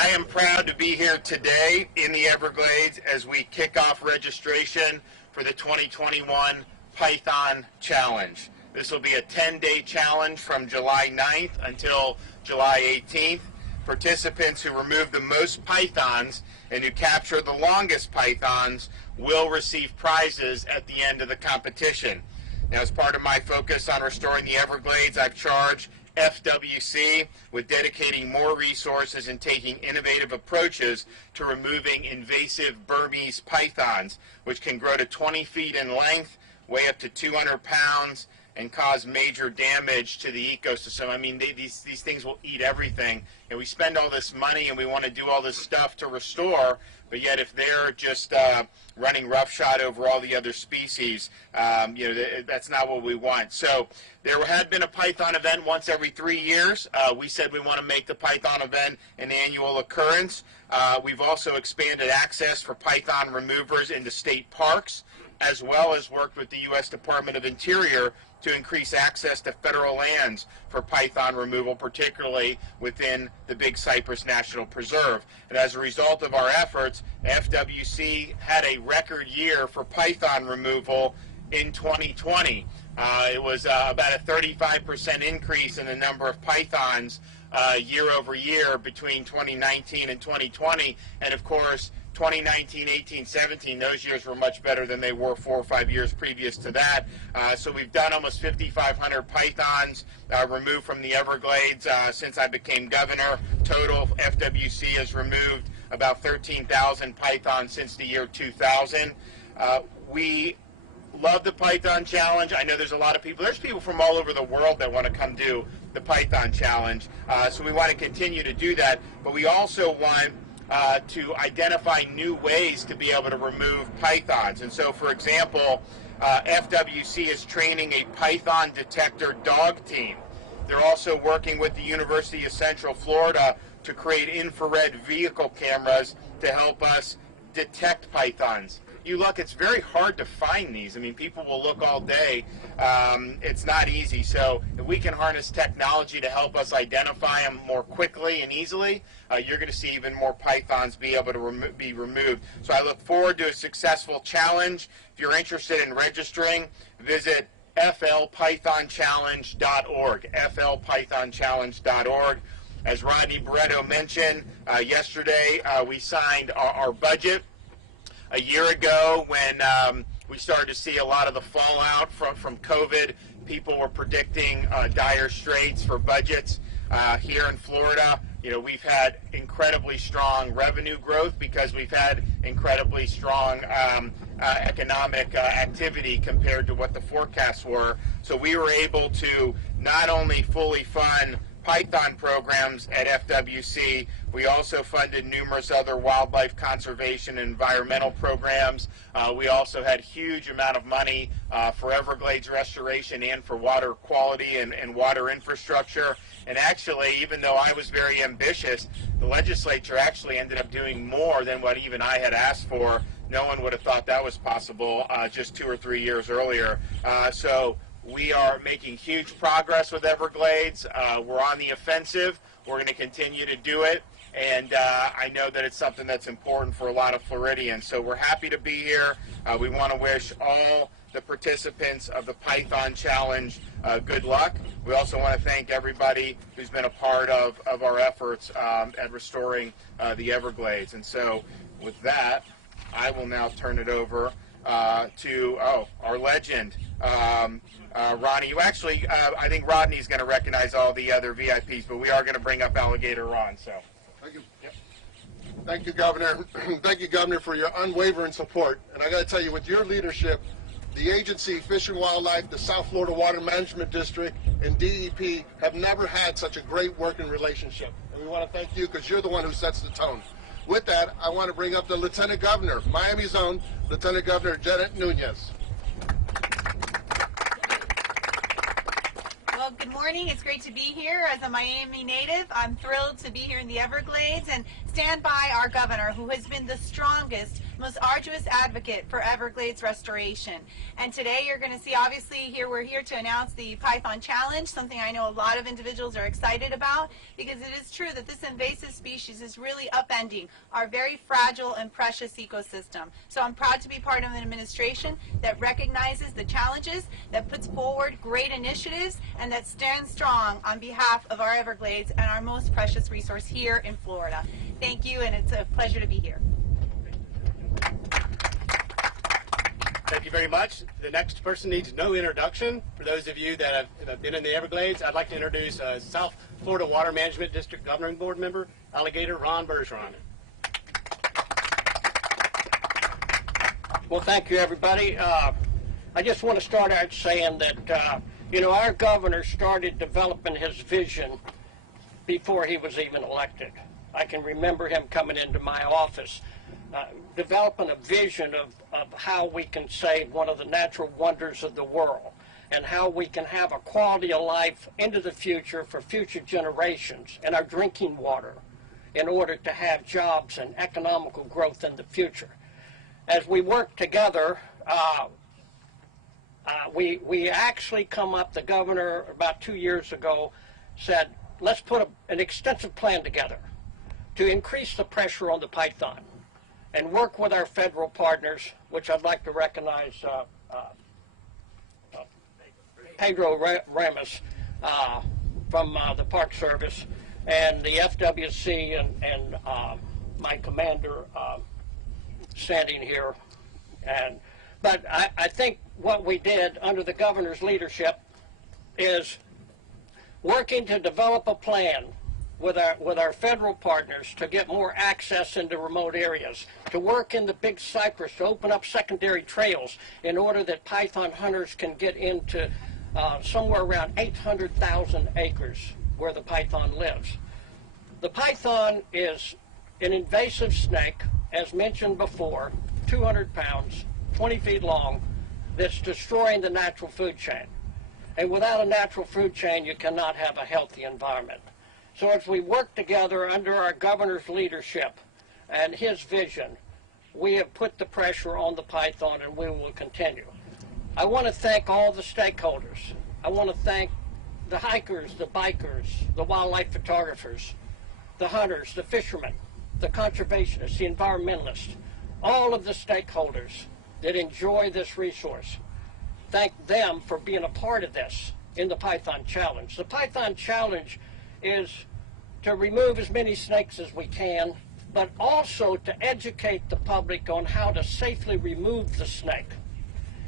I am proud to be here today in the Everglades as we kick off registration for the 2021 Python Challenge. This will be a 10-day challenge from July 9th until July 18th. Participants who remove the most pythons and who capture the longest pythons will receive prizes at the end of the competition. Now, as part of my focus on restoring the Everglades, I've charged FWC with dedicating more resources and taking innovative approaches to removing invasive Burmese pythons, which can grow to 20 feet in length, weigh up to 200 pounds, and cause major damage to the ecosystem. I mean, these things will eat everything, and we spend all this money and we want to do all this stuff to restore, but yet if they're just running roughshod over all the other species, that's not what we want. So there had been a python event once every 3 years. We said we want to make the python event an annual occurrence. We've also expanded access for python removers into state parks, as well as worked with the U.S. Department of Interior to increase access to federal lands for python removal, particularly within the Big Cypress National Preserve. And as a result of our efforts, FWC had a record year for python removal in 2020. It was about a 35% increase in the number of pythons year over year between 2019 and 2020. And of course, 2019, 18, 17, those years were much better than they were 4 or 5 years previous to that. So we've done almost 5,500 pythons removed from the Everglades since I became governor. Total, FWC has removed about 13,000 pythons since the year 2000. We love the Python Challenge. I know there's a lot of people. There's people from all over the world that want to come do the Python Challenge. So we want to continue to do that. But we also want to identify new ways to be able to remove pythons. And so, for example, FWC is training a python detector dog team. They're also working with the University of Central Florida to create infrared vehicle cameras to help us detect pythons. You look, it's very hard to find these. I mean, people will look all day. It's not easy. So if we can harness technology to help us identify them more quickly and easily, you're going to see even more pythons be able to be removed. So I look forward to a successful challenge. If you're interested in registering, visit flpythonchallenge.org, flpythonchallenge.org. As Rodney Barreto mentioned, yesterday we signed our budget. A year ago, when we started to see a lot of the fallout from COVID, people were predicting dire straits for budgets here in Florida. You know, we've had incredibly strong revenue growth because we've had incredibly strong economic activity compared to what the forecasts were. So we were able to not only fully fund Python programs at FWC, we also funded numerous other wildlife conservation and environmental programs. We also had huge amount of money for Everglades restoration and for water quality and water infrastructure. And actually, even though I was very ambitious, the legislature actually ended up doing more than what even I had asked for. No one would have thought that was possible just 2 or 3 years earlier. So we are making huge progress with Everglades. We're on the offensive. We're going to continue to do it. And I know that it's something that's important for a lot of Floridians. So we're happy to be here. We want to wish all the participants of the Python Challenge good luck. We also want to thank everybody who's been a part of our efforts at restoring the Everglades. And so with that, I will now turn it over to our legend, Ronnie. You actually, I think Rodney's going to recognize all the other VIPs, but we are going to bring up Alligator Ron. So, thank you. Yep. Thank you, Governor. Thank you, Governor, for your unwavering support. And I got to tell you, with your leadership, the agency, Fish and Wildlife, the South Florida Water Management District, and DEP have never had such a great working relationship. And we want to thank you because you're the one who sets the tone. With that, I want to bring up the Lieutenant Governor, Miami's own Lieutenant Governor Janet Nunez. Well, good morning. It's great to be here. As a Miami native, I'm thrilled to be here in the Everglades and stand by our governor, who has been the strongest most arduous advocate for Everglades restoration. And today you're going to see, obviously, we're here to announce the Python Challenge, something I know a lot of individuals are excited about, because it is true that this invasive species is really upending our very fragile and precious ecosystem. So I'm proud to be part of an administration that recognizes the challenges, that puts forward great initiatives, and that stands strong on behalf of our Everglades and our most precious resource here in Florida. Thank you, and it's a pleasure to be here. Thank you very much. The next person needs no introduction. For those of you that have been in the Everglades, I'd like to introduce South Florida Water Management District Governing Board member, Alligator Ron Bergeron. Well, thank you, everybody. I just want to start out saying that, our governor started developing his vision before he was even elected. I can remember him coming into my office, developing a vision of how we can save one of the natural wonders of the world and how we can have a quality of life into the future for future generations and our drinking water in order to have jobs and economical growth in the future. As we work together, we actually come up, the governor about 2 years ago said, let's put an extensive plan together to increase the pressure on the Python and work with our federal partners, which I'd like to recognize Pedro Ramos from the Park Service and the FWC and my commander standing here. But I think what we did under the governor's leadership is working to develop a plan with our federal partners to get more access into remote areas, to work in the Big Cypress to open up secondary trails in order that python hunters can get into somewhere around 800,000 acres where the python lives. The python is an invasive snake, as mentioned before, 200 pounds, 20 feet long, that's destroying the natural food chain. And without a natural food chain, you cannot have a healthy environment. So as we work together under our governor's leadership and his vision, we have put the pressure on the python, and we will continue. I want to thank all the stakeholders. I want to thank the hikers, the bikers, the wildlife photographers, the hunters, the fishermen, the conservationists, the environmentalists, all of the stakeholders that enjoy this resource. Thank them for being a part of this in the Python Challenge. The Python Challenge is to remove as many snakes as we can, but also to educate the public on how to safely remove the snake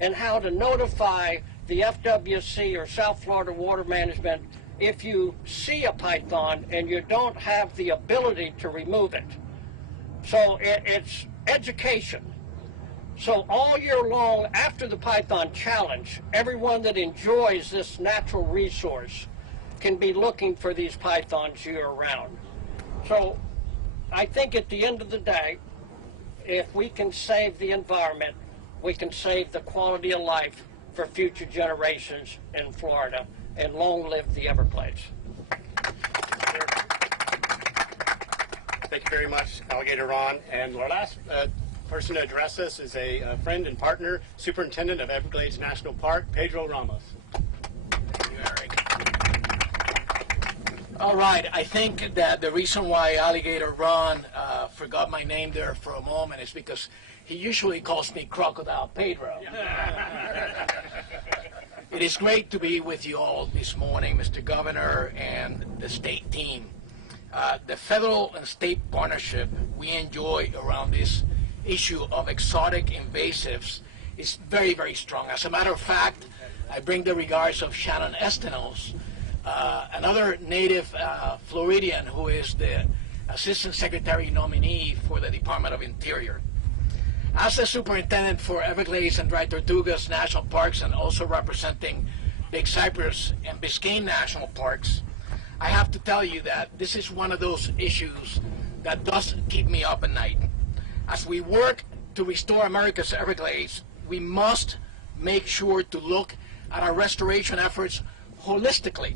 and how to notify the FWC or South Florida Water Management if you see a python and you don't have the ability to remove it. So it's education. So all year long after the Python Challenge, everyone that enjoys this natural resource can be looking for these pythons year-round. So I think at the end of the day, if we can save the environment, we can save the quality of life for future generations in Florida, and long live the Everglades. Thank you very much, Alligator Ron. And our last person to address us is a friend and partner, Superintendent of Everglades National Park, Pedro Ramos. Thank you, Eric. All right, I think that the reason why Alligator Ron forgot my name there for a moment is because he usually calls me Crocodile Pedro. It is great to be with you all this morning, Mr. Governor and the state team. The federal and state partnership we enjoy around this issue of exotic invasives is very, very strong. As a matter of fact, I bring the regards of Shannon Estenos, another native Floridian who is the Assistant Secretary nominee for the Department of Interior. As the Superintendent for Everglades and Dry Tortugas National Parks, and also representing Big Cypress and Biscayne National Parks, I have to tell you that this is one of those issues that does keep me up at night. As we work to restore America's Everglades, we must make sure to look at our restoration efforts holistically.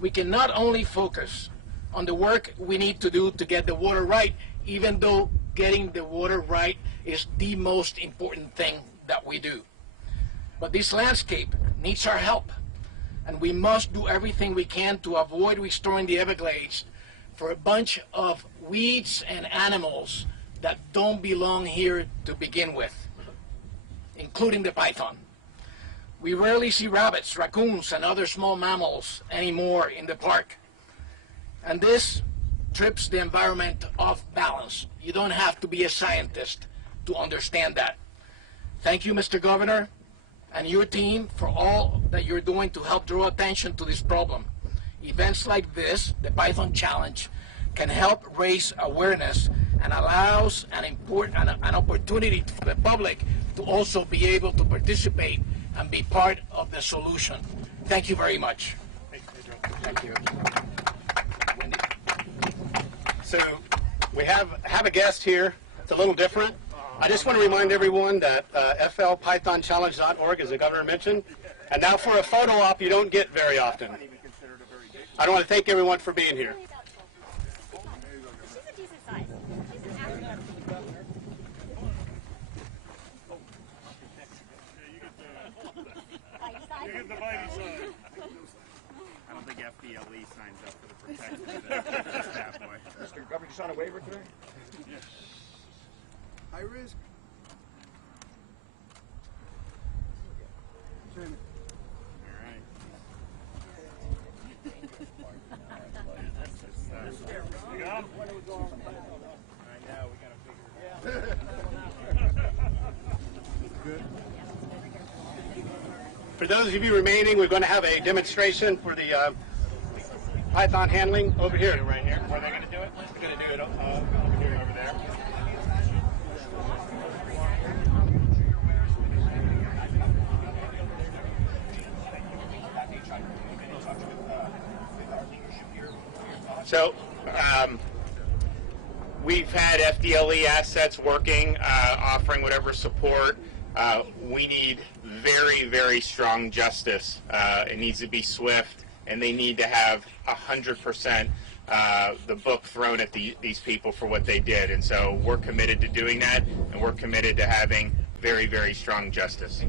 We can not only focus on the work we need to do to get the water right, even though getting the water right is the most important thing that we do. But this landscape needs our help, and we must do everything we can to avoid restoring the Everglades for a bunch of weeds and animals that don't belong here to begin with, including the python. We rarely see rabbits, raccoons, and other small mammals anymore in the park. And this trips the environment off balance. You don't have to be a scientist to understand that. Thank you, Mr. Governor, and your team for all that you're doing to help draw attention to this problem. Events like this, the Python Challenge, can help raise awareness and allows an opportunity for the public to also be able to participate and be part of the solution. Thank you very much. Thank you. So we have a guest here. It's a little different. I just want to remind everyone that flpythonchallenge.org, as the governor mentioned. And now for a photo op you don't get very often. I want to thank everyone for being here. I don't think FDLE signs up for the protection of this bad boy. Mr. Governor, you signed a waiver today? Yes. High risk. All right. You got him? I know, we got to figure it out. Good. For those of you remaining, we're going to have a demonstration for the python handling over here. Right here. Where are they going to do it? We're going to do it over here, over there. So we've had FDLE assets working, offering whatever support. We need very, very strong justice. It needs to be swift, and they need to have 100% the book thrown at these people for what they did. And so we're committed to doing that, and we're committed to having very, very strong justice.